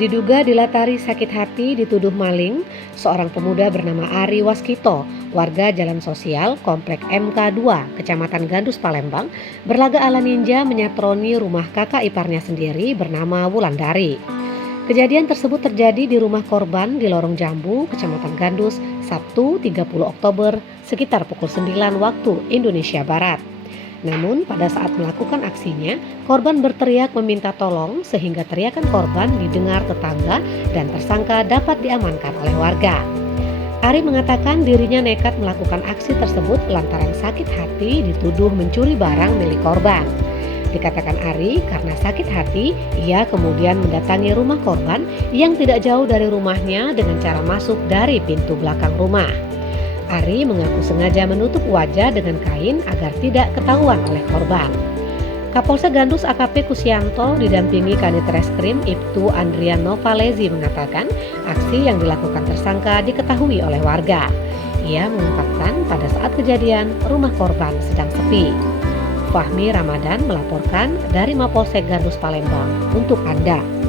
Diduga dilatari sakit hati dituduh maling, seorang pemuda bernama Ari Waskito, warga Jalan Sosial, Komplek MK2, Kecamatan Gandus, Palembang, berlaga ala ninja menyatroni rumah kakak iparnya sendiri bernama Wulandari. Kejadian tersebut terjadi di rumah korban di Lorong Jambu, Kecamatan Gandus, Sabtu 30 Oktober, sekitar pukul 9 waktu Indonesia Barat. Namun pada saat melakukan aksinya, korban berteriak meminta tolong sehingga teriakan korban didengar tetangga dan tersangka dapat diamankan oleh warga. Ari mengatakan dirinya nekat melakukan aksi tersebut lantaran sakit hati dituduh mencuri barang milik korban. Dikatakan Ari karena sakit hati, ia kemudian mendatangi rumah korban yang tidak jauh dari rumahnya dengan cara masuk dari pintu belakang rumah. Ari mengaku sengaja menutup wajah dengan kain agar tidak ketahuan oleh korban. Kapolsek Gandus AKP Kusianto didampingi Kanit Reskrim Ibtu Andrian Novalezi mengatakan aksi yang dilakukan tersangka diketahui oleh warga. Ia mengungkapkan pada saat kejadian rumah korban sedang sepi. Fahmi Ramadan melaporkan dari Mapolsek Gandus Palembang untuk Anda.